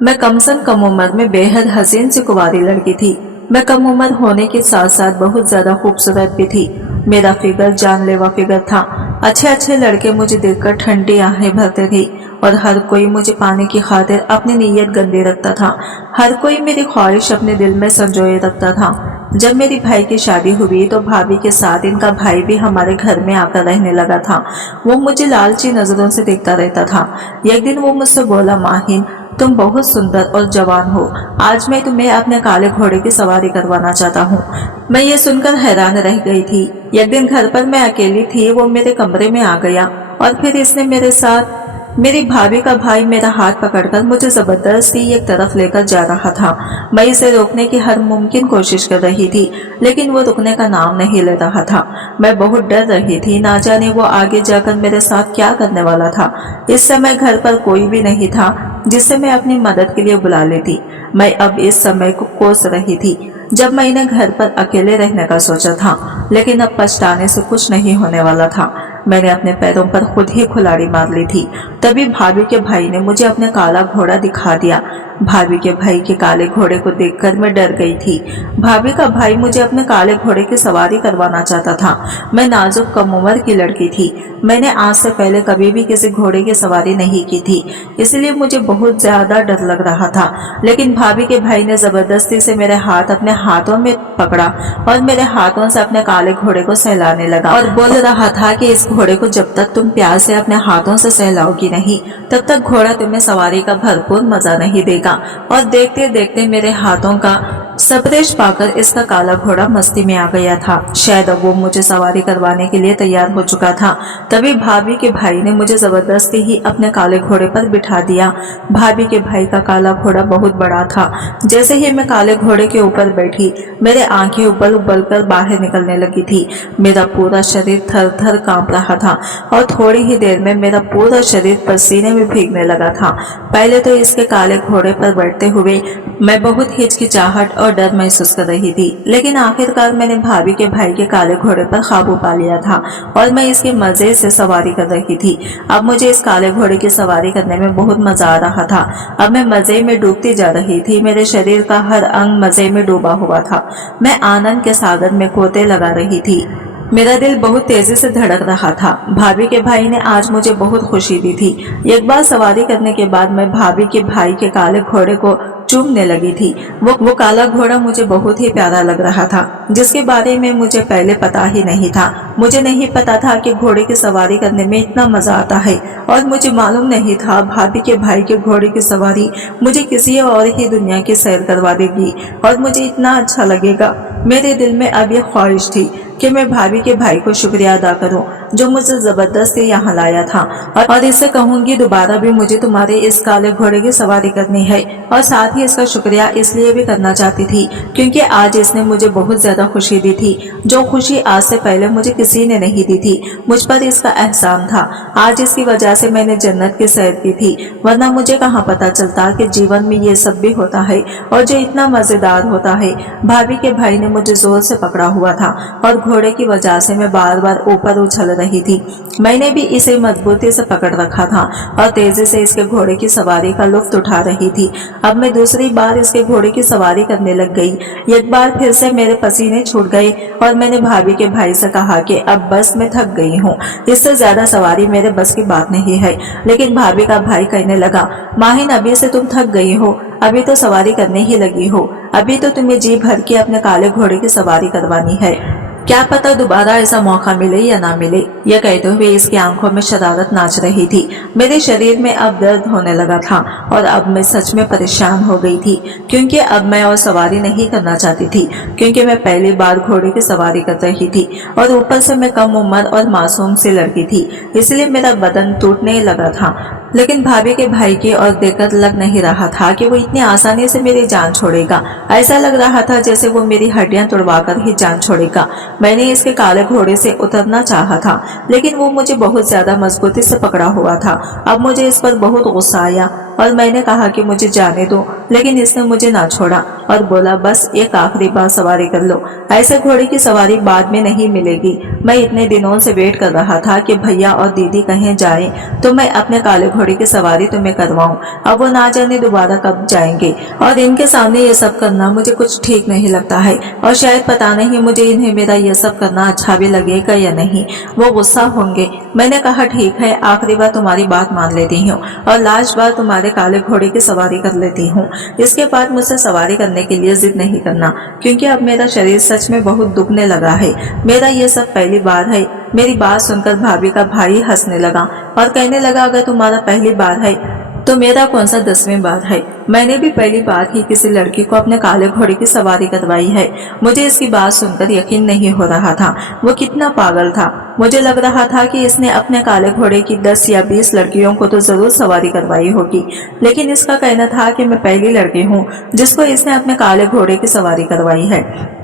मैं कम से कम उम्र में बेहद हसीन सी कुंवारी लड़की थी। मैं कम उम्र होने के साथ साथ बहुत ज्यादा खूबसूरत भी थी। मेरा फिगर जानलेवा फिगर था। अच्छे अच्छे लड़के मुझे देखकर ठंडी आहें भरते थे और हर कोई मुझे पाने की खातिर अपनी नीयत गंदी रखता था। हर कोई मेरी ख्वाहिश अपने दिल में संजोए रखता था। जब मेरी भाई की शादी हुई तो भाभी के साथ इनका भाई भी हमारे घर में आकर रहने लगा था। वो मुझे लालची नजरों से देखता रहता था। एक दिन वो मुझसे बोला, माहिन तुम बहुत सुंदर और जवान हो, आज मैं तुम्हें अपने काले घोड़े की सवारी करवाना चाहता हूँ। मैं ये सुनकर हैरान रह गई थी। एक दिन घर पर मैं अकेली थी, वो मेरे कमरे में आ गया और फिर इसने मेरे साथ मेरी भाभी का भाई मेरा हाथ पकड़कर मुझे जबरदस्ती एक तरफ लेकर जा रहा था। मैं इसे रोकने की हर मुमकिन कोशिश कर रही थी, लेकिन वो रुकने का नाम नहीं ले रहा था। मैं बहुत डर रही थी, ना जाने वो आगे जाकर मेरे साथ क्या करने वाला था। इस समय घर पर कोई भी नहीं था जिसे मैं अपनी मदद के लिए बुला लेती। मैं अब इस समय को कोस रही थी जब मैंने घर पर अकेले रहने का सोचा था, लेकिन अब पछताने से कुछ नहीं होने वाला था। मैंने अपने पैरों पर खुद ही कुल्हाड़ी मार ली थी। तभी भाभी के भाई ने मुझे अपना काला घोड़ा दिखा दिया। भाभी के भाई के काले घोड़े को देखकर मैं डर गई थी। भाभी का भाई मुझे अपने काले घोड़े की सवारी करवाना चाहता था। मैं नाजुक कम उम्र की लड़की थी। मैंने आज से पहले कभी भी किसी घोड़े की सवारी नहीं की थी, इसलिए मुझे बहुत ज्यादा डर लग रहा था। लेकिन भाभी के भाई ने जबरदस्ती से मेरे हाथ अपने हाथों में पकड़ा और मेरे हाथों से अपने काले घोड़े को सहलाने लगा और बोल रहा था कि इस घोड़े को जब तक तुम प्यार से अपने हाथों से सहलाओगी नहीं, तब तक घोड़ा तुम्हें सवारी का भरपूर मजा नहीं देगा। और देखते देखते मेरे हाथों का सबरेश पाकर इसका काला घोड़ा मस्ती में आ गया था। शायद अब वो मुझे सवारी करवाने के लिए तैयार हो चुका था। तभी भाभी के भाई ने मुझे जबरदस्ती ही अपने काले घोड़े पर बिठा दिया। भाभी के भाई का काला घोड़ा बहुत बड़ा था। जैसे ही मैं काले घोड़े के ऊपर बैठी, मेरे आंखें उबल उबल कर बाहर निकलने लगी थी। मेरा पूरा शरीर थर थर कांप रहा था और थोड़ी ही देर में मेरा पूरा शरीर पसीने में भीगने लगा था। पहले तो इसके काले घोड़े पर बैठते हुए मैं बहुत हिचकिचाहट और डर महसूस कर रही थी, लेकिन आखिरकार मैंने भाभी के भाई के काले घोड़े पर काबू पा लिया था और मैं इसके मजे से सवारी कर रही थी। अब मुझे इस काले घोड़े की सवारी करने में बहुत मजा आ रहा था। अब मैं मजे में डूबती जा रही थी। मेरे शरीर का हर अंग मजे में डूबा हुआ था। मैं आनंद के सागर में गोते लगा रही थी। मेरा दिल बहुत तेजी से धड़क रहा था। भाभी के भाई ने आज मुझे बहुत खुशी दी थी। एक बार सवारी करने के बाद मैं भाभी के भाई के काले घोड़े को चूमने लगी थी। वो काला घोड़ा मुझे बहुत ही प्यारा लग रहा था, जिसके बारे में मुझे पहले पता ही नहीं था। मुझे नहीं पता था कि घोड़े की सवारी करने में इतना मजा आता है और मुझे मालूम नहीं था भाभी के भाई के घोड़े की सवारी मुझे किसी और ही दुनिया की सैर करवा देगी और मुझे इतना अच्छा लगेगा। मेरे दिल में अब यह ख्वाहिश थी कि मैं भाभी के भाई को शुक्रिया अदा करूं जो मुझे जबरदस्ती यहाँ लाया था और इससे कहूंगी दोबारा भी मुझे तुम्हारे इस काले घोड़े की सवारी करनी है। और साथ ही इसका शुक्रिया इसलिए भी करना चाहती थी क्योंकि आज इसने मुझे बहुत ज्यादा खुशी दी थी, जो खुशी आज से पहले मुझे किसी ने नहीं दी थी। मुझ पर इसका एहसान था। आज इसकी वजह से मैंने जन्नत की सैर की थी, वरना मुझे कहाँ पता चलता कि जीवन में ये सब भी होता है और जो इतना मजेदार होता है। भाभी के भाई ने मुझे जोर से पकड़ा हुआ था और घोड़े की वजह से मैं बार बार ऊपर उछल रही थी। मैंने भी इसे मजबूती से पकड़ रखा था और तेजी से इसके घोड़े की सवारी का लुत्फ उठा रही थी। अब मैं दूसरी बार इसके घोड़े की सवारी करने लग गई। एक बार फिर से मेरे पसीने छूट गए और मैंने भाभी के भाई से कहा कि अब बस मैं थक गई हूँ, इससे ज्यादा सवारी मेरे बस की बात नहीं है। लेकिन भाभी का भाई कहने लगा, माहिन अभी से तुम थक गई हो, अभी तो सवारी करने ही लगी हो, अभी तो तुम्हें जी भर के अपने काले घोड़े की सवारी करवानी है। क्या पता दोबारा ऐसा मौका मिले या ना मिले। यह कहते हुए इसकी आंखों में शरारत नाच रही थी। मेरे शरीर में अब दर्द होने लगा था और अब मैं सच में परेशान हो गई थी क्योंकि अब मैं और सवारी नहीं करना चाहती थी, क्योंकि मैं पहली बार घोड़े की सवारी कर रही थी और ऊपर से मैं कम उम्र और मासूम सी लड़की थी, इसलिए मेरा बदन टूटने लगा था। लेकिन भाभी के भाई की ओर देखकर लग नहीं रहा था कि वो इतनी आसानी से मेरी जान छोड़ेगा। ऐसा लग रहा था जैसे वो मेरी हड्डियां तोड़वाकर ही जान छोड़ेगा। मैंने इसके काले घोड़े से उतरना चाहा था, लेकिन वो मुझे बहुत ज्यादा मजबूती से पकड़ा हुआ था। अब मुझे इस पर बहुत गुस्सा आया और मैंने कहा कि मुझे जाने दो, लेकिन इसने मुझे ना छोड़ा और बोला, बस एक आखिरी बार सवारी कर लो, ऐसे घोड़े की सवारी बाद में नहीं मिलेगी। मैं इतने दिनों से वेट कर रहा था कि भैया और दीदी कहीं जाएं तो मैं अपने काले घोड़े की सवारी तुम्हें करवाऊं। अब वो ना जाने दोबारा कब जाएंगे, और इनके सामने ये सब करना मुझे कुछ ठीक नहीं लगता है, और शायद पता नहीं मुझे इन्हें मेरा ये सब करना अच्छा भी लगेगा या नहीं। वो गुस्सा होंगे। मैंने कहा, ठीक है, आखिरी बार तुम्हारी बात मान लेती हूँ और लास्ट बार तुम्हारे काले घोड़े की सवारी कर लेती हूँ। इसके बाद मुझसे सवारी करने के लिए जिद नहीं करना, क्योंकि अब मेरा शरीर सच में बहुत दुखने लगा है। मेरा ये सब पहली बार है। मेरी बात सुनकर भाभी का भाई हंसने लगा और कहने लगा, अगर तुम्हारा पहली बार है तो मेरा कौन सा 10वीं बार है। मैंने भी पहली बार ही किसी लड़की को अपने काले घोड़े की सवारी करवाई है। मुझे इसकी बात सुनकर यकीन नहीं हो रहा था। वो कितना पागल था। मुझे लग रहा था कि इसने अपने काले घोड़े की 10 या 20 लड़कियों को तो जरूर सवारी करवाई होगी, लेकिन इसका कहना था कि मैं पहली लड़की हूँ जिसको इसने अपने काले घोड़े की सवारी करवाई है।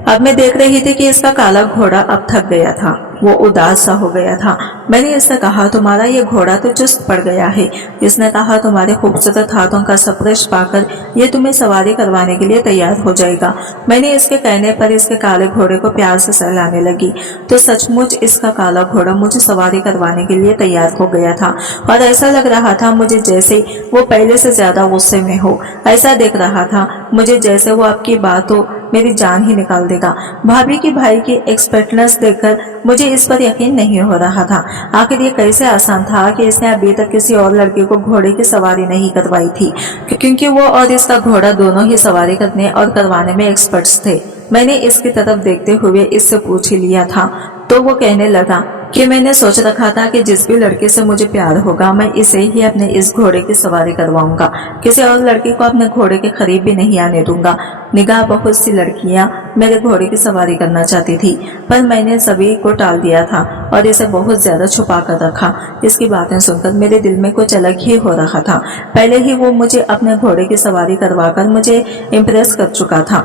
अब मैं देख रही थी कि इसका काला घोड़ा अब थक गया था। वो उदास सा हो गया था। मैंने इससे कहा, तुम्हारा ये घोड़ा तो चुस्त पड़ गया है। इसने कहा, तुम्हारे खूबसूरत हाथों का स्पर्श पाकर ये तुम्हें सवारी करवाने के लिए तैयार हो जाएगा। मैंने इसके कहने पर इसके काले घोड़े को प्यार से सहलाने लगी तो सचमुच इसका काला घोड़ा मुझे सवारी करवाने के लिए तैयार हो गया था, और ऐसा लग रहा था मुझे जैसे वो पहले से ज्यादा गुस्से में हो। ऐसा दिख रहा था मुझे जैसे वो आपकी बात हो मेरी जान ही निकाल देगा। भाभी की भाई की एक्सपर्टनेस देखकर मुझे इस पर यकीन नहीं हो रहा था। आखिर ये कैसे आसान था कि इसने अभी तक किसी और लड़के को घोड़े की सवारी नहीं करवाई थी, क्योंकि वो और इसका घोड़ा दोनों ही सवारी करने और करवाने में एक्सपर्ट्स थे। मैंने इसकी तरफ देखते हुए इससे पूछ ही लिया था तो वो कहने लगा कि मैंने सोच रखा था कि जिस भी लड़के से मुझे प्यार होगा मैं इसे ही अपने इस घोड़े की सवारी करवाऊंगा। किसी और लड़की को अपने घोड़े के करीब भी नहीं आने दूंगा। निगाह बहुत सी लड़कियां मेरे घोड़े की सवारी करना चाहती थी, पर मैंने सभी को टाल दिया था और इसे बहुत ज्यादा छुपा कर रखा। इसकी बातें सुनकर मेरे दिल में कुछ अलग ही हो रहा था। पहले ही वो मुझे अपने घोड़े की सवारी करवाकर मुझे इम्प्रेस कर चुका था,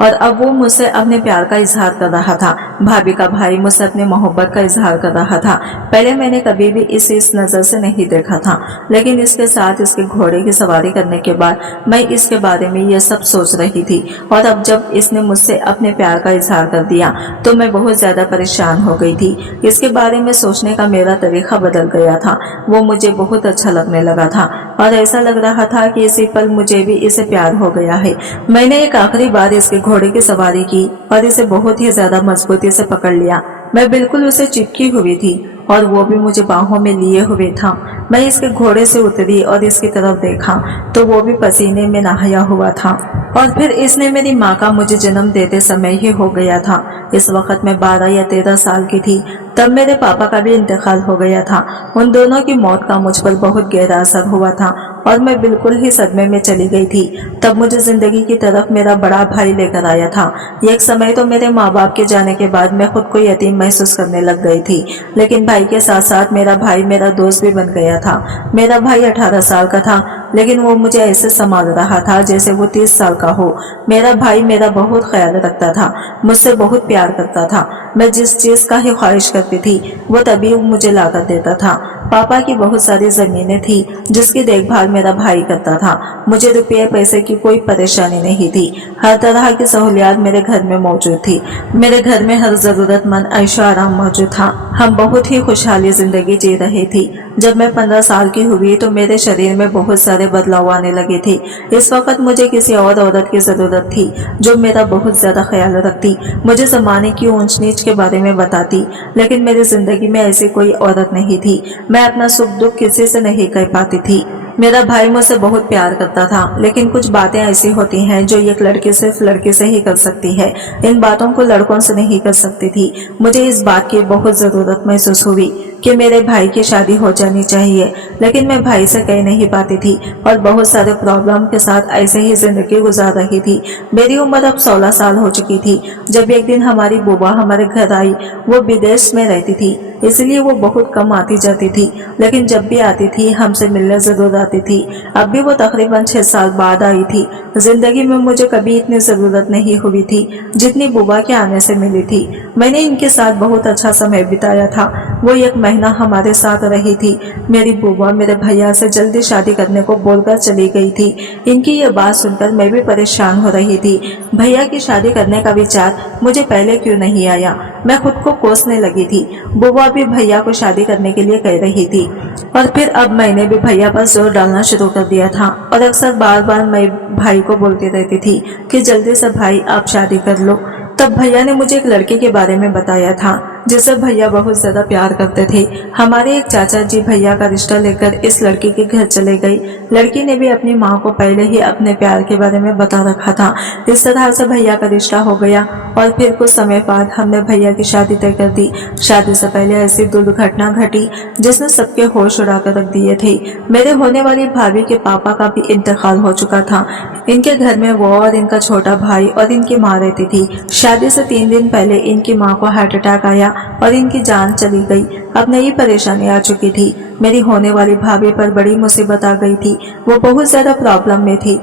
और अब वो मुझसे अपने प्यार का इजहार कर रहा था। भाभी का भाई मुझसे अपनी मोहब्बत का इजहार कर रहा था। पहले मैंने कभी भी इसे इस नजर से नहीं देखा था, लेकिन इसके साथ इसके घोड़े की सवारी करने के बाद मैं इसके बारे में ये सब सोच रही थी, और अब जब इसने मुझसे अपने प्यार का इजहार कर दिया तो मैं बहुत ज्यादा परेशान हो गई थी। इसके बारे में सोचने का मेरा तरीका बदल गया था। वो मुझे बहुत अच्छा लगने लगा था, और ऐसा लग रहा था कि इसी पल मुझे भी इसे प्यार हो गया है। मैंने एक आखिरी बार इसके घोड़े की सवारी की और इसे बहुत ही ज्यादा मजबूती से पकड़ लिया। मैं बिल्कुल उसे चिपकी हुई थी और वो भी मुझे बाहों में लिए हुए था। मैं इसके घोड़े से उतरी और इसकी तरफ देखा तो वो भी पसीने में नहाया हुआ था, और फिर इसने मेरी माँ का मुझे जन्म देते समय ही हो गया था। इस वक्त मैं 12 या 13 साल की थी। तब मेरे पापा का भी इंतकाल हो गया था। उन दोनों की मौत का मुझ पर बहुत गहरा असर हुआ था और मैं बिल्कुल ही सदमे में चली गई थी। तब मुझे जिंदगी की तरफ मेरा बड़ा भाई लेकर आया था। एक समय तो मेरे माँ बाप के जाने के बाद मैं खुद को यतीम महसूस करने लग गई थी, लेकिन भाई के साथ साथ मेरा भाई मेरा दोस्त भी बन गया था। मेरा भाई 18 साल का था, लेकिन वो मुझे ऐसे संभाल रहा था जैसे वो 30 साल का हो। मेरा भाई मेरा बहुत ख्याल रखता था, मुझसे बहुत प्यार करता था। मैं जिस चीज का ही ख्वाहिश करती थी वो तभी मुझे ला कर देता था। पापा की बहुत सारी जमीनें थी जिसकी देखभाल मेरा भाई करता था। मुझे रुपये पैसे की कोई परेशानी नहीं थी। हर तरह की सहूलियात मेरे घर में मौजूद थी। मेरे घर में हर जरूरतमंद ऐशो आराम मौजूद था। हम बहुत ही खुशहाली जिंदगी जी रहे थे। जब मैं 15 साल की हुई तो मेरे शरीर में बहुत सारे बदलाव आने लगे थे। इस वक्त मुझे किसी और औरत की जरूरत थी जो मेरा बहुत ज्यादा ख्याल रखती, मुझे जमाने की ऊंच नीच के बारे में बताती, लेकिन मेरी जिंदगी में ऐसी कोई औरत नहीं थी। मैं अपना सुख दुख किसी से नहीं कह पाती थी। मेरा भाई मुझसे बहुत प्यार करता था, लेकिन कुछ बातें ऐसी होती हैं जो एक लड़की सिर्फ लड़के से ही कर सकती है। इन बातों को लड़कों से नहीं कर सकती थी। मुझे इस बात की बहुत जरूरत महसूस हुई कि मेरे भाई की शादी हो जानी चाहिए, लेकिन मैं भाई से कह नहीं पाती थी और बहुत सारे प्रॉब्लम के साथ ऐसे ही जिंदगी गुजार रही थी। मेरी उम्र अब 16 साल हो चुकी थी जब एक दिन हमारी बुआ हमारे घर आई। वो विदेश में रहती थी, इसलिए वो बहुत कम आती जाती थी, लेकिन जब भी आती थी हमसे मिलने जरूर आती थी। अब भी वो तकरीबन 6 साल बाद आई थी। जिंदगी में मुझे कभी इतनी जरूरत नहीं हुई थी जितनी बुआ के आने से मिली थी। मैंने इनके साथ बहुत अच्छा समय बिताया था। वो 1 महीना हमारे साथ रही थी। मेरी बुआ मेरे भैया से जल्दी शादी करने को बोलकर चली गई थी। इनकी ये बात सुनकर मैं भी परेशान हो रही थी। भैया की शादी करने का विचार मुझे पहले क्यों नहीं आया, मैं खुद को कोसने लगी थी। बुआ भी भैया को शादी करने के लिए कह रही थी और फिर अब मैंने भी भैया पर जोर डालना शुरू कर दिया था और अक्सर बार बार मैं भाई को बोलती रहती थी कि जल्दी से भाई आप शादी कर लो। तब भैया ने मुझे एक लड़के के बारे में बताया था जिसे भैया बहुत ज्यादा प्यार करते थे। हमारे एक चाचा जी भैया का रिश्ता लेकर इस लड़की के घर चले गए। लड़की ने भी अपनी माँ को पहले ही अपने प्यार के बारे में बता रखा था। इस तरह से भैया का रिश्ता हो गया और फिर कुछ समय बाद हमने भैया की शादी तय कर दी। शादी से पहले ऐसी दुर्घटना घटी जिसने सबके होश उड़ा कर रख दिए थे। मेरे होने वाली भाभी के पापा का भी इंतकाल हो चुका था। इनके घर में वो और इनका छोटा भाई और इनकी माँ रहती थी। शादी से 3 दिन पहले इनकी माँ को हार्ट अटैक आया और इनकी जान चली गई। अब नई परेशानी आ चुकी थी। मेरी होने वाली भाभी पर बड़ी मुसीबत आ गई थी। वो बहुत ज्यादा प्रॉब्लम में थी।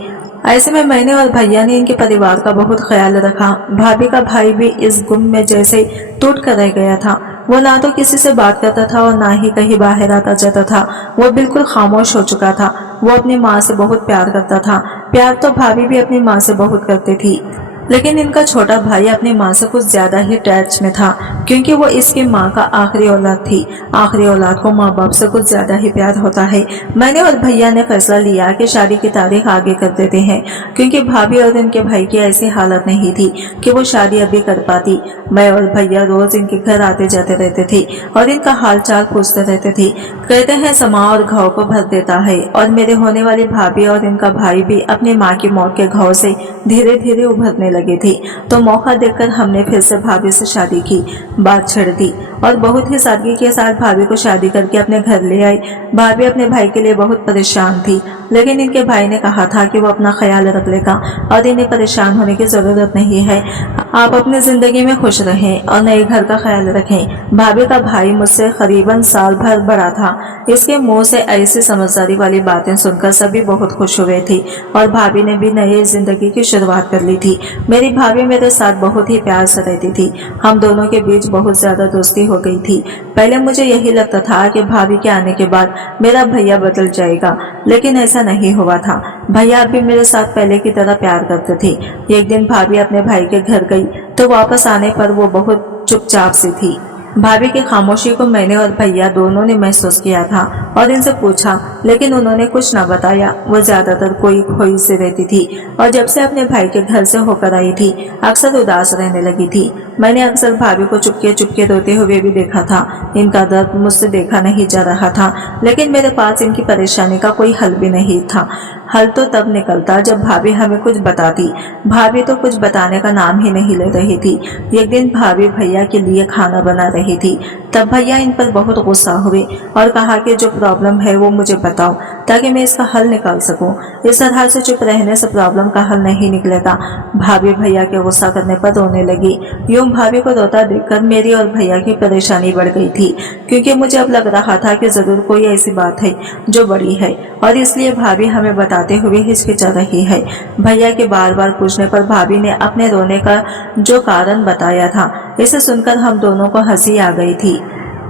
ऐसे में मैंने और भैया ने इनके परिवार का बहुत ख्याल रखा। भाभी का भाई भी इस गुम में जैसे टूट कर रह गया था। वो ना तो किसी से बात करता था और ना ही कहीं बाहर आता जाता था। वो बिल्कुल खामोश हो चुका था। वो अपनी माँ से बहुत प्यार करता था। प्यार तो भाभी भी अपनी माँ से बहुत करती थी, लेकिन इनका छोटा भाई अपनी माँ से कुछ ज्यादा ही टच में था क्योंकि वो इसकी माँ का आखिरी औलाद थी। आखिरी औलाद को माँ बाप से कुछ ज्यादा ही प्यार होता है। मैंने और भैया ने फैसला लिया कि शादी की तारीख आगे कर देते हैं क्योंकि भाभी और इनके भाई की ऐसी हालत नहीं थी कि वो शादी अभी कर पाती। मैं और भैया रोज इनके घर आते जाते रहते थे और इनका हाल चाल पूछते रहते थे। कहते हैं समा और घाव को भर देता है और मेरे होने वाली भाभी और इनका भाई भी अपनी माँ की मौत के घाव से धीरे धीरे उभरने लगे थे। तो मौका देखकर हमने फिर से भाभी से शादी की बात छेड़ दी और बहुत ही सादगी के साथ भाभी को शादी करके अपने घर ले आई। भाभी अपने भाई के लिए बहुत परेशान थी, लेकिन इनके भाई ने कहा था कि वो अपना ख्याल रख लेगा और इन्हें परेशान होने की जरूरत नहीं है। आप अपनी जिंदगी में खुश रहें और नए घर का ख्याल रखें। भाभी का भाई मुझसे करीबन साल भर बड़ा था। इसके मुंह से ऐसी समझदारी वाली बातें सुनकर सभी बहुत खुश हुए थे और भाभी ने भी नई जिंदगी की शुरुआत कर ली थी। मेरी भाभी मेरे साथ बहुत ही प्यार से रहती थी। हम दोनों के बीच बहुत ज्यादा दोस्ती हो गई थी। पहले मुझे यही लगता था कि भाभी के आने के बाद मेरा भैया बदल जाएगा, लेकिन ऐसा नहीं हुआ था। भैया भी मेरे साथ पहले की तरह प्यार करते थे। एक दिन भाभी अपने भाई के घर गई तो वापस आने पर वो बहुत चुपचाप सी थी। भाभी की खामोशी को मैंने और भैया दोनों ने महसूस किया था और इनसे पूछा, लेकिन उन्होंने कुछ न बताया। वो ज्यादातर कोई खोई से रहती थी और जब से अपने भाई के घर से होकर आई थी अक्सर उदास रहने लगी थी। मैंने अक्सर भाभी को चुपके चुपके रोते हुए भी देखा था। इनका दर्द मुझसे देखा नहीं जा रहा था, लेकिन मेरे पास इनकी परेशानी का कोई हल भी नहीं था। हल तो तब निकलता जब भाभी हमें कुछ बताती। भाभी तो कुछ बताने का नाम ही नहीं ले रही थी। एक दिन भाभी भैया के लिए खाना बना रही थी, तब भैया इन पर बहुत गुस्सा हुए और कहा कि जो प्रॉब्लम है वो मुझे बताओ ताकि मैं इसका हल निकाल सकूं। इस तरह से चुप रहने से प्रॉब्लम का हल नहीं निकलेगा। भाभी भैया के गुस्सा करने पर रोने लगी। यूं भाभी को रोता देखकर मेरी और भैया की परेशानी बढ़ गई थी, क्योंकि मुझे अब लग रहा था कि जरूर कोई ऐसी बात है जो बड़ी है और इसलिए भाभी हमें बताते हुए हिचकिचा रही है। भैया के बार बार पूछने पर भाभी ने अपने रोने का जो कारण बताया था, इसे सुनकर हम दोनों को हंसी आ गई थी।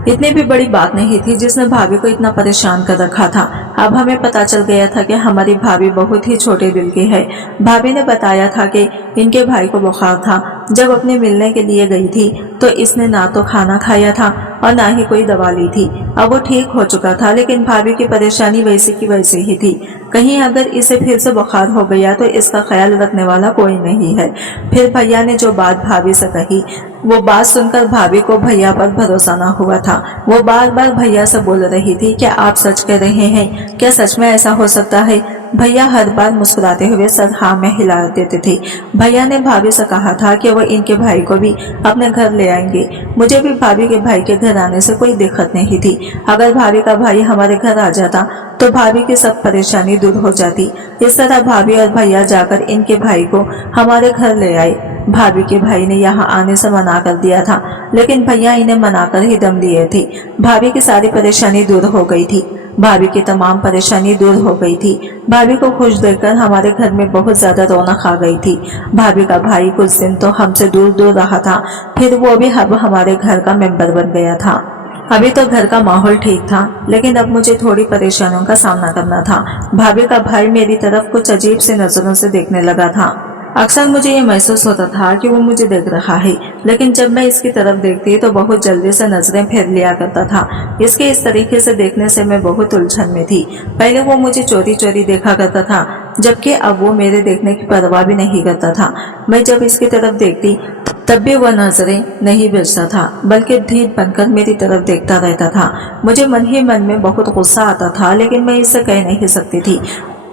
इतनी भी बड़ी बात नहीं थी जिसने भाभी को इतना परेशान कर रखा था। अब हमें पता चल गया था कि हमारी भाभी बहुत ही छोटे दिल की है। भाभी ने बताया था कि इनके भाई को बुखार था। जब अपने मिलने के लिए गई थी तो इसने ना तो खाना खाया था और ना ही कोई दवा ली थी। अब वो ठीक हो चुका था, लेकिन भाभी की परेशानी वैसी की वैसी ही थी। कहीं अगर इसे फिर से बुखार हो गया तो इसका ख्याल रखने वाला कोई नहीं है। फिर भैया ने जो बात भाभी से कही, वो बात सुनकर भाभी को भैया पर भरोसा न हुआ था। वो बार बार भैया से बोल रही थी, क्या आप सच कह रहे हैं? क्या सच में ऐसा हो सकता है? भैया हर बार मुस्कुराते हुए सर हाँ में हिला देते थे। भैया ने भाभी से कहा था कि वो इनके भाई को भी अपने घर ले आएंगे। मुझे भी भाभी के भाई के घर आने से कोई दिक्कत नहीं थी। अगर भाभी का भाई हमारे घर आ जाता तो भाभी की सब परेशानी दूर हो जाती। इस तरह भाभी और भैया जाकर इनके भाई को हमारे घर ले आए। भाभी के भाई ने यहाँ आने से मना कर दिया था, लेकिन भैया इन्हें मनाकर ही दम दिए थे। भाभी की सारी परेशानी दूर हो गई थी। भाभी की तमाम परेशानी दूर हो गई थी। भाभी को खुश देखकर हमारे घर में बहुत ज्यादा रौनक आ गई थी। भाभी का भाई कुछ दिन तो हमसे दूर दूर रहा था, फिर वो भी अब हमारे घर का मेंबर बन गया था। अभी तो घर का माहौल ठीक था, लेकिन अब मुझे थोड़ी परेशानियों का सामना करना था। भाभी का भाई मेरी तरफ कुछ अजीब सी नजरों से देखने लगा था। अक्सर मुझे ये महसूस होता था कि वो मुझे देख रहा है, लेकिन जब मैं इसकी तरफ देखती तो बहुत जल्दी से नजरें फेर लिया करता था। इसके इस तरीके से देखने से मैं बहुत उलझन में थी। पहले वो मुझे चोरी चोरी देखा करता था, जबकि अब वो मेरे देखने की परवाह भी नहीं करता था। मैं जब इसकी तरफ देखती तब भी वह नजरें नहीं बचता था, बल्कि ढीठ बनकर मेरी तरफ देखता रहता था। मुझे मन ही मन में बहुत गुस्सा आता था, लेकिन मैं इससे कह नहीं सकती थी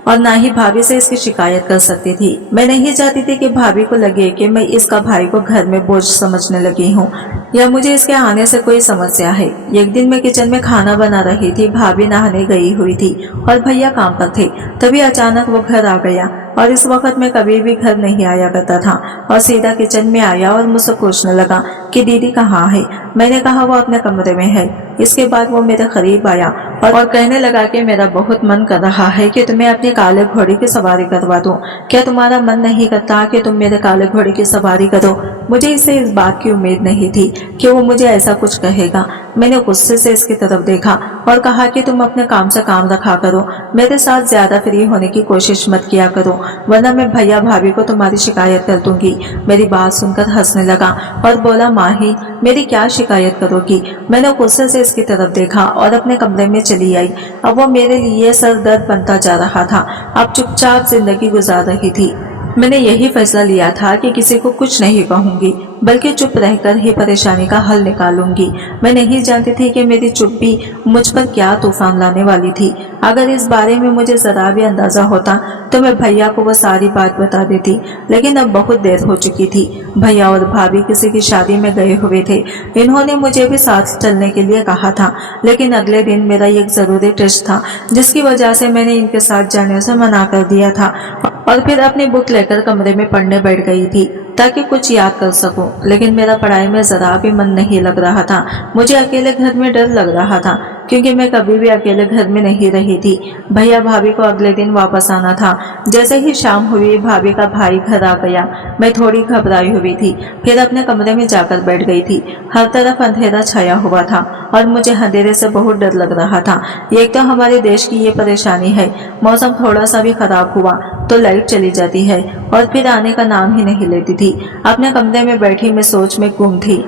और ना ही भाभी से इसकी शिकायत कर सकती थी। मैं नहीं चाहती थी कि भाभी को लगे कि मैं इसका भाई को घर में बोझ समझने लगी हूँ या मुझे इसके आने से कोई समस्या है। एक दिन मैं किचन में खाना बना रही थी, भाभी नहाने गई हुई थी और भैया काम पर थे। तभी अचानक वो घर आ गया और इस वक्त मैं कभी भी घर नहीं आया करता था और सीधा किचन में आया और मुझसे पूछने लगा कि दीदी कहाँ है। मैंने कहा वो अपने कमरे में है। इसके बाद वो मेरे करीब आया और कहने लगा कि मेरा बहुत मन कर रहा है कि तुम्हें अपनी काले घोड़े की सवारी करवा दूं। क्या तुम्हारा मन नहीं करता कि तुम मेरे काले घोड़े की सवारी करो? मुझे इससे इस बात की उम्मीद नहीं थी कि वो मुझे ऐसा कुछ कहेगा। मैंने गुस्से से इसकी तरफ देखा और कहा कि तुम अपने काम से काम रखा करो, मेरे साथ ज्यादा फ्री होने की कोशिश मत किया करो, वरना मैं भैया भाभी को तुम्हारी शिकायत कर दूंगी। मेरी बात सुनकर हंसने लगा और बोला, माही मेरी क्या शिकायत करोगी? मैंने गुस्से से इसकी तरफ देखा और अपने कमरे में चली आई। अब वो मेरे लिए सर दर्द बनता जा रहा था। अब चुपचाप जिंदगी गुजार रही थी। मैंने यही फैसला लिया था कि किसी को कुछ नहीं कहूंगी, बल्कि चुप रहकर ही परेशानी का हल निकालूंगी। मैं नहीं जानती थी कि मेरी चुप्पी मुझ पर क्या तूफान लाने वाली थी। अगर इस बारे में मुझे जरा भी अंदाजा होता तो मैं भैया को वो सारी बात बता देती, लेकिन अब बहुत देर हो चुकी थी। भैया और भाभी किसी की शादी में गए हुए थे। इन्होंने मुझे भी साथ चलने के लिए कहा था, लेकिन अगले दिन मेरा एक जरूरी टेस्ट था, जिसकी वजह से मैंने इनके साथ जाने से मना कर दिया था और फिर अपनी बुक लेकर कमरे में पढ़ने बैठ गई थी ताकि कुछ याद कर सकूं। लेकिन मेरा पढ़ाई में जरा भी मन नहीं लग रहा था। मुझे अकेले घर में डर लग रहा था, क्योंकि मैं कभी भी अकेले घर में नहीं रही थी। भैया भाभी को अगले दिन वापस आना था। जैसे ही शाम हुई भाभी का भाई घर आ गया। मैं थोड़ी घबराई हुई थी, फिर अपने कमरे में जाकर बैठ गई थी। हर तरफ अंधेरा छाया हुआ था और मुझे अंधेरे से बहुत डर लग रहा था। एक तो हमारे देश की ये परेशानी है, मौसम थोड़ा सा भी खराब हुआ तो लाइट चली जाती है और फिर आने का नाम ही नहीं लेती थी। अपने कमरे में बैठी मैं सोच में गुम थी।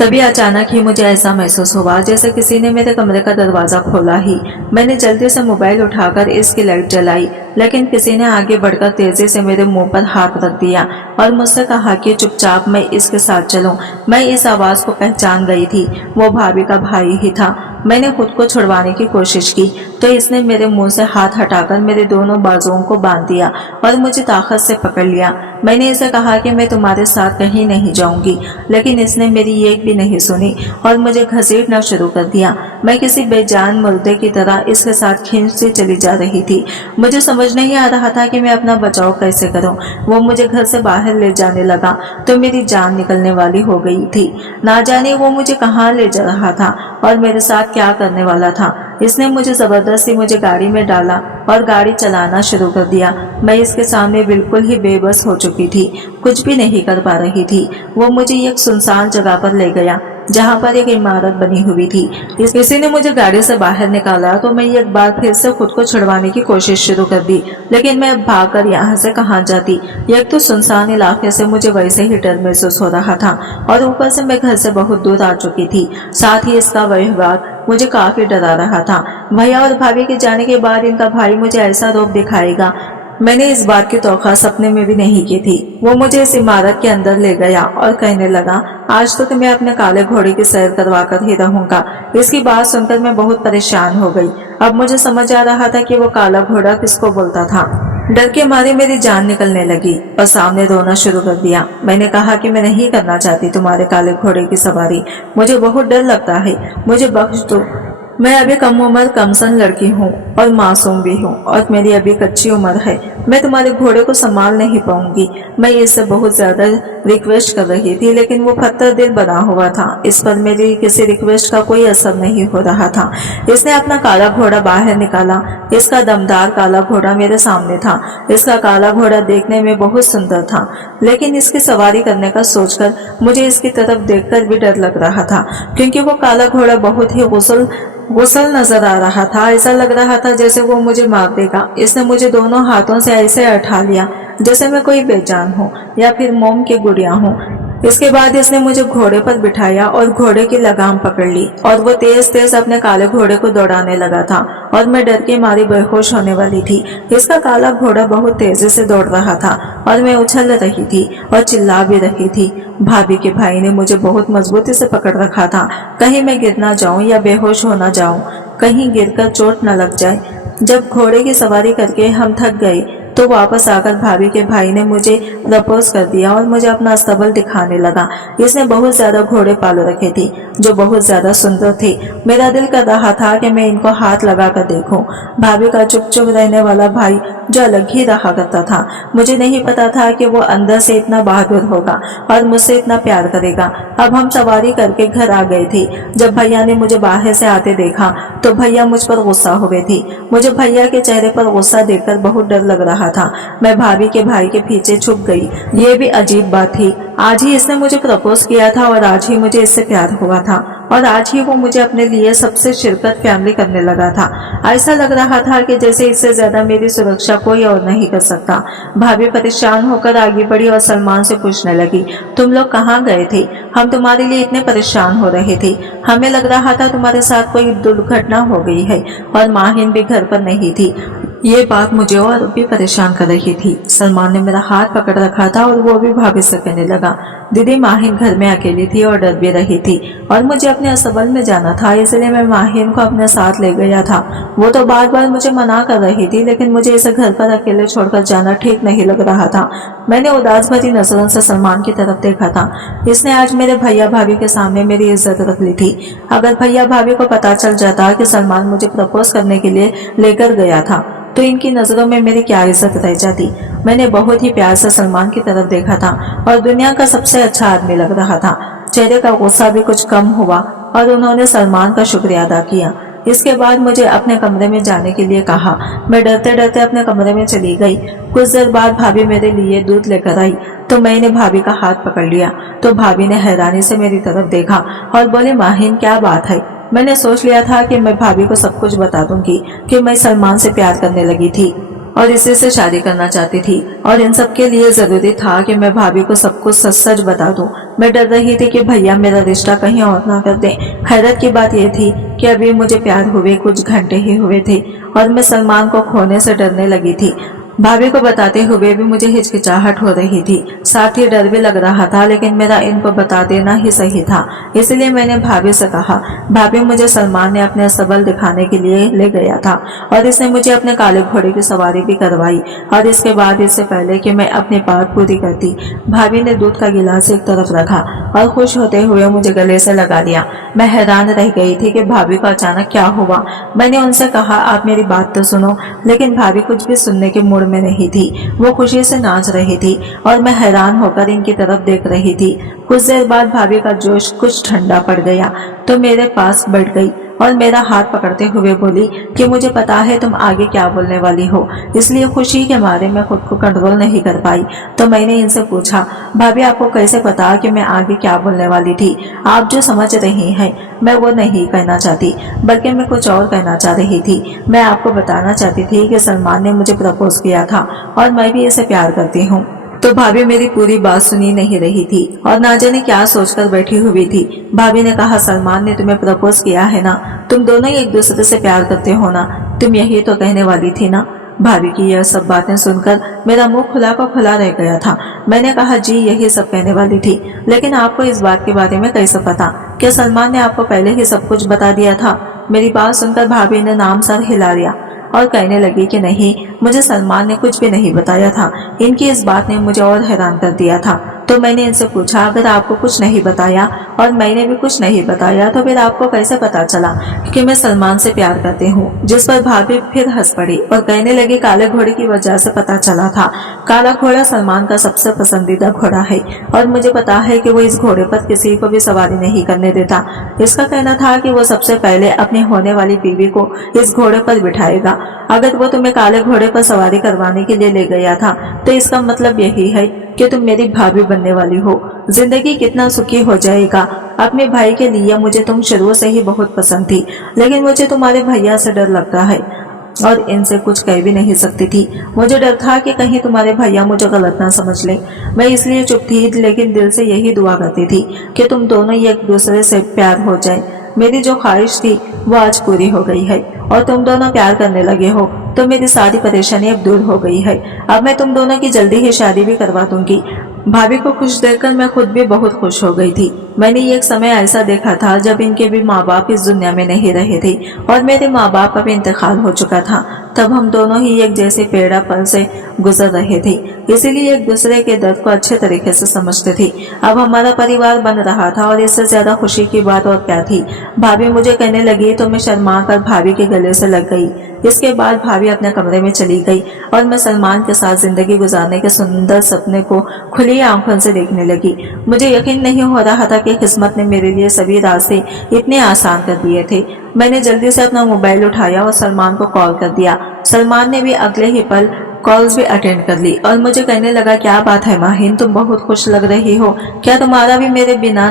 तभी अचानक ही मुझे ऐसा महसूस हुआ जैसे किसी ने मेरे कमरे का दरवाजा खोला ही। मैंने जल्दी से मोबाइल उठाकर इसकी लाइट जलाई, लेकिन किसी ने आगे बढ़कर तेजी से मेरे मुंह पर हाथ रख दिया और मुझसे कहा कि चुपचाप मैं इसके साथ चलूं। मैं इस आवाज को पहचान गई थी, वो भाभी का भाई ही था। मैंने खुद को छुड़वाने की कोशिश की तो इसने मेरे मुंह से हाथ हटाकर मेरे दोनों बाजुओं को बांध दिया और मुझे ताकत से पकड़ लिया। मैंने इसे कहा कि मैं तुम्हारे साथ कहीं नहीं जाऊंगी, लेकिन इसने मेरी एक भी नहीं सुनी और मुझे घसीटना शुरू कर दिया। मैं किसी बेजान मुर्दे की तरह इसके साथ खींचती चली जा रही थी। मुझे समझ नहीं आ रहा था कि मैं अपना बचाव कैसे करूं। वो मुझे घर से बाहर ले जाने लगा तो मेरी जान निकलने वाली हो गई थी। ना जाने वो मुझे कहाँ ले जा रहा था और मेरे साथ क्या करने वाला था। इसने मुझे जबरदस्ती मुझे गाड़ी में डाला और गाड़ी चलाना शुरू कर दिया। मैं इसके सामने बिल्कुल ही बेबस हो चुकी थी, कुछ भी नहीं कर पा रही थी। वो मुझे एक सुनसान जगह पर ले गया जहाँ पर एक इमारत बनी हुई थी। किसी ने मुझे गाड़ी से बाहर निकाला तो मैं एक बार फिर से खुद को छुड़वाने की कोशिश शुरू कर दी, लेकिन मैं भागकर यहाँ से कहाँ जाती। एक तो सुनसान इलाके से मुझे वैसे ही डर महसूस हो रहा था और ऊपर से मैं घर से बहुत दूर आ चुकी थी। साथ ही इसका व्यवहार मुझे काफी डरा रहा था। भैया और भाभी के जाने के बाद इनका भाई मुझे ऐसा रूप दिखाएगा, मैंने इस बात की तौखा सपने में भी नहीं की थी। वो मुझे इस इमारत के अंदर ले गया और कहने लगा, आज तो तुम्हें अपने काले घोड़े की सैर करवा कर ही रहूंगा। इसकी बात सुनकर मैं बहुत परेशान हो गई। अब मुझे समझ आ रहा था कि वो काला घोड़ा किसको बोलता था। डर के मारे मेरी जान निकलने लगी और सामने रोना शुरू कर दिया। मैंने कहा कि मैं नहीं करना चाहती तुम्हारे काले घोड़े की सवारी, मुझे बहुत डर लगता है, मुझे बख्श दो। मैं अभी कम उम्र कमसन लड़की हूँ और मासूम भी हूँ और मेरी अभी कच्ची उम्र है। मैं तुम्हारे घोड़े को संभाल नहीं पाऊंगी। मैं इससे बहुत ज्यादा रिक्वेस्ट कर रही थी, लेकिन वो पत्थर दिल बना हुआ था। इस पर मेरी किसी रिक्वेस्ट का कोई असर नहीं हो रहा था। इसने अपना काला घोड़ा बाहर निकाला। इसका दमदार काला घोड़ा मेरे सामने था। इसका काला घोड़ा देखने में बहुत सुंदर था, लेकिन इसकी सवारी करने का सोचकर मुझे इसकी तरफ देखकर भी डर लग रहा था, क्योंकि वो काला घोड़ा बहुत ही गुसल नजर आ रहा था। ऐसा लग रहा था जैसे वो मुझे मार देगा। इसने मुझे दोनों हाथों से ऐसे उठा लिया जैसे मैं कोई बेजान हूँ या फिर मोम की गुड़िया हूँ। इसके बाद इसने मुझे घोड़े पर बिठाया और घोड़े की लगाम पकड़ ली और वो तेज तेज अपने काले घोड़े को दौड़ाने लगा था और मैं डर के मारी बेहोश होने वाली थी। इसका काला घोड़ा बहुत तेजी से दौड़ रहा था और मैं उछल रही थी और चिल्ला भी रही थी। भाभी के भाई ने मुझे बहुत मजबूती से पकड़ रखा था, कहीं मैं गिर ना जाऊं या बेहोश हो ना जाऊं, कहीं गिरकर चोट न लग जाए। जब घोड़े की सवारी करके हम थक गए तो वापस आकर भाभी के भाई ने मुझे प्रपोज कर दिया और मुझे अपना अस्तबल दिखाने लगा। इसने बहुत ज्यादा घोड़े पाल रखे थे जो बहुत ज्यादा सुंदर थे। मेरा दिल कर रहा था कि मैं इनको हाथ लगा कर देखूं। भाभी का चुप चुप रहने वाला भाई जो अलग ही रहा करता था, मुझे नहीं पता था कि वो अंदर से इतना बहादुर होगा और मुझसे इतना प्यार करेगा। अब हम सवारी करके घर आ गए थे। जब भैया ने मुझे बाहर से आते देखा तो भैया मुझ पर गुस्सा हो गए थे। मुझे भैया के चेहरे पर गुस्सा देखकर बहुत डर लग रहा था। मैं भाभी के भाई के पीछे छुप गई। ये भी अजीब बात थी, आज ही इसने मुझे प्रपोज किया था और आज ही मुझे इससे प्यार हुआ था और आज ही वो मुझे अपने लिए सबसे शिरकत फैमिली करने लगा था। ऐसा लग रहा था कि जैसे इससे ज्यादा मेरी सुरक्षा कोई और नहीं कर सकता। भाभी परेशान होकर आगे बढ़ी और सलमान से पूछने लगी, तुम लोग कहाँ गए थे? हम तुम्हारे लिए इतने परेशान हो रहे थे। हमें लग रहा था तुम्हारे साथ कोई दुर्घटना हो गई है और माहिन भी घर पर नहीं थी। ये बात मुझे और भी परेशान कर रही थी। सलमान ने मेरा हाथ पकड़ रखा था और वो भी भाभी से कहने लगा, दीदी माहिन घर में अकेली थी और डर भी रही थी और मुझे अपने अस्तबल में जाना था, इसलिए मैं माहिन को अपने साथ ले गया था। वो तो बार बार मुझे मना कर रही थी, लेकिन मुझे इसे घर पर अकेले छोड़कर जाना ठीक नहीं लग रहा था। मैंने उदास भरी नजरों से सलमान की तरफ देखा था। इसने आज मेरे भैया भाभी के सामने मेरी इज्जत रख ली थी। अगर भैया भाभी को पता चल जाता कि सलमान मुझे प्रपोज करने के लिए लेकर गया था तो इनकी नजरों में मेरी क्या इज्जत रह जाती। मैंने बहुत ही प्यार से सलमान की तरफ देखा था और दुनिया का सबसे अच्छा आदमी लग रहा था। चेहरे का गुस्सा भी कुछ कम हुआ और उन्होंने सलमान का शुक्रिया अदा किया। इसके बाद मुझे अपने कमरे में जाने के लिए कहा। मैं डरते डरते अपने कमरे में चली गई। कुछ देर बाद भाभी मेरे लिए दूध लेकर आई तो मैंने भाभी का हाथ पकड़ लिया तो भाभी ने हैरानी से मेरी तरफ देखा और बोले, माहिन क्या बात है? मैंने सोच लिया था कि मैं भाभी को सब कुछ बता दूंगी कि मैं सलमान से प्यार करने लगी थी और इसी से शादी करना चाहती थी और इन सब के लिए जरूरी था कि मैं भाभी को सब कुछ सच सच बता दूं। मैं डर रही थी कि भैया मेरा रिश्ता कहीं और ना कर दें। हैरत की बात यह थी कि अभी मुझे प्यार हुए कुछ घंटे ही हुए थे और मैं सलमान को खोने से डरने लगी थी। भाभी को बताते हुए भी मुझे हिचकिचाहट हो रही थी, साथ ही डर भी लग रहा था, लेकिन मेरा इनको बता देना ही सही था। इसलिए मैंने भाभी से कहा, भाभी मुझे सलमान ने अपने अस्तबल दिखाने के लिए ले गया था और इसने मुझे अपने काले घोड़े की सवारी भी करवाई और इसके बाद इससे पहले कि मैं अपनी बात पूरी करती, भाभी ने दूध का गिलास एक तरफ रखा और खुश होते हुए मुझे गले से लगा लिया। मैं हैरान रह गई थी कि भाभी को अचानक क्या हुआ। मैंने उनसे कहा, आप मेरी बात तो सुनो, लेकिन भाभी कुछ भी सुनने के मूड में नहीं थी। वो खुशी से नाच रही थी और मैं हैरान होकर इनकी तरफ देख रही थी। कुछ देर बाद भाभी का जोश कुछ ठंडा पड़ गया तो मेरे पास बैठ गई और मेरा हाथ पकड़ते हुए बोली कि मुझे पता है तुम आगे क्या बोलने वाली हो, इसलिए खुशी के मारे मैं खुद को कंट्रोल नहीं कर पाई। तो मैंने इनसे पूछा, भाभी आपको कैसे पता कि मैं आगे क्या बोलने वाली थी? आप जो समझ रही हैं मैं वो नहीं कहना चाहती, बल्कि मैं कुछ और कहना चाह रही थी। मैं आपको बताना चाहती थी कि सलमान ने मुझे प्रपोज किया था और मैं भी इसे प्यार करती हूँ। तो भाभी मेरी पूरी बात सुनी नहीं रही थी और ना जाने क्या सोचकर बैठी हुई थी। भाभी ने कहा, सलमान ने तुम्हें प्रपोज किया है ना, तुम दोनों ही एक दूसरे से प्यार करते हो ना, तुम यही तो कहने वाली थी ना। भाभी की यह सब बातें सुनकर मेरा मुंह खुला को खुला रह गया था। मैंने कहा, जी यही सब कहने वाली थी, लेकिन आपको इस बात के बारे में कैसे पता? क्या सलमान ने आपको पहले ही सब कुछ बता दिया था? मेरी बात सुनकर भाभी ने नाम सर हिला लिया और कहने लगी कि नहीं, मुझे सलमान ने कुछ भी नहीं बताया था। इनकी इस बात ने मुझे और हैरान कर दिया था। तो मैंने इनसे पूछा, अगर आपको कुछ नहीं बताया और मैंने भी कुछ नहीं बताया तो फिर आपको कैसे पता चला कि मैं सलमान से प्यार करती हूँ? जिस पर भाभी फिर हंस पड़ी और कहने लगी, काले घोड़े की वजह से पता चला था। काला घोड़ा सलमान का सबसे पसंदीदा घोड़ा है और मुझे पता है कि वो इस घोड़े पर किसी को भी सवारी नहीं करने देता। इसका कहना था कि वो सबसे पहले अपनी होने वाली बीवी को इस घोड़े पर बिठाएगा। अगर वो तुम्हें काले घोड़े पर सवारी करवाने के लिए ले गया था तो इसका मतलब यही है कि तुम मेरी भाभी बनने वाली हो। जिंदगी कितना सुखी हो जाएगा। अपने भाई के लिए मुझे तुम शुरू से ही बहुत पसंद थी, लेकिन मुझे तुम्हारे भैया से डर लगता है और इनसे कुछ कह भी नहीं सकती थी। मुझे डर था कि कहीं तुम्हारे भैया मुझे गलत ना समझ ले। मैं इसलिए चुप थी, लेकिन दिल से यही दुआ करती थी कि तुम दोनों ही एक दूसरे से प्यार हो जाए। मेरी जो ख्वाहिश थी वो आज पूरी हो गई है और तुम दोनों प्यार करने लगे हो तो मेरी सारी परेशानी अब दूर हो गई है। अब मैं तुम दोनों की जल्दी ही शादी भी करवा दूंगी। भाभी को खुश देखकर मैं खुद भी बहुत खुश हो गई थी। मैंने एक समय ऐसा देखा था जब इनके भी माँ बाप इस दुनिया में नहीं रहे थे और मेरे माँ बाप का भी इंतकाल हो चुका था। तब हम दोनों ही एक जैसे पेड़ा पल से गुजर रहे थे, इसीलिए एक दूसरे के दर्द को अच्छे तरीके से समझते थे। अब हमारा परिवार बन रहा था और इससे ज्यादा खुशी की बात और क्या थी। भाभी मुझे कहने लगी तो मैं शर्मा कर भाभी के गले से लग गई। इसके बाद भाभी अपने कमरे में चली गई और मैं सलमान के साथ जिंदगी गुजारने के सुंदर सपने को खुली आंखों से देखने लगी। मुझे यकीन नहीं हो रहा था कि किस्मत ने मेरे लिए सभी रास्ते इतने आसान कर दिए थे। मैंने जल्दी से अपना मोबाइल उठाया और सलमान को कॉल कर दिया। सलमान ने भी अगले ही पल कॉल्स भी अटेंड कर ली और मुझे कहने लगा, क्या बात है माहिन, तुम बहुत खुश लग रही हो। क्या तुम्हारा भी मेरे बिना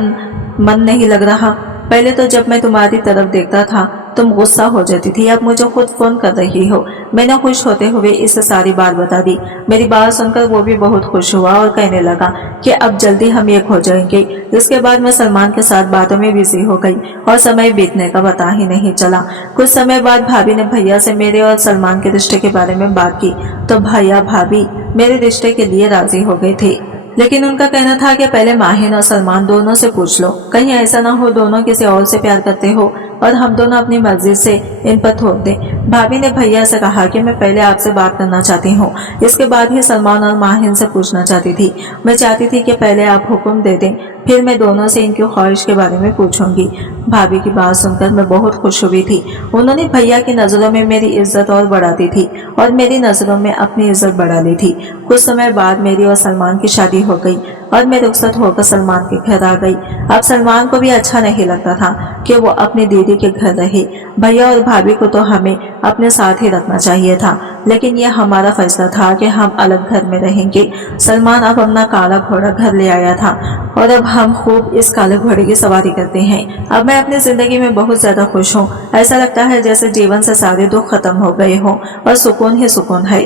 मन नहीं लग रहा? पहले तो जब मैं तुम्हारी तरफ देखता था तुम गुस्सा हो जाती थी, अब मुझे खुद फोन कर रही हो। मैंने खुश होते हुए इसे सारी बात बता दी। मेरी बात सुनकर वो भी बहुत खुश हुआ और कहने लगा कि अब जल्दी हम एक हो जाएंगे। इसके बाद मैं सलमान के साथ बातों में बिजी हो गई और समय बीतने का पता ही नहीं चला। कुछ समय बाद भाभी ने भैया से मेरे और सलमान के रिश्ते के बारे में बात की तो भैया भाभी मेरे रिश्ते के लिए राजी हो गए थे, लेकिन उनका कहना था कि पहले माहिन और सलमान दोनों से पूछ लो, कहीं ऐसा ना हो दोनों किसी और से प्यार करते हो और हम दोनों अपनी मर्जी से इन पर थोप दें। भाभी ने भैया से कहा कि मैं पहले आपसे बात करना चाहती हूँ, इसके बाद ही सलमान और माहिन से पूछना चाहती थी। मैं चाहती थी कि पहले आप हुक्म दे दें, फिर मैं दोनों से इनकी ख्वाहिश के बारे में पूछूंगी। भाभी की बात सुनकर मैं बहुत खुश हुई थी। उन्होंने भैया की नजरों में मेरी इज्जत और बढ़ा दी थी और मेरी नजरों में अपनी इज्जत बढ़ा ली थी। कुछ समय बाद मेरी और सलमान की शादी हो गई और मैं रुखसत होकर सलमान के घर आ गई। अब सलमान को भी अच्छा नहीं लगता था कि वो अपनी दीदी के घर रहे। भैया और भाभी को तो हमें अपने साथ ही रखना चाहिए था, लेकिन यह हमारा फैसला था कि हम अलग घर में रहेंगे। सलमान अब अपना काला घोड़ा घर ले आया था और अब हम खूब इस काले घोड़े की सवारी करते हैं। अब मैं अपनी जिंदगी में बहुत ज्यादा खुश हूँ। ऐसा लगता है जैसे जीवन से सारे दुख खत्म हो गए हों और सुकून ही सुकून है।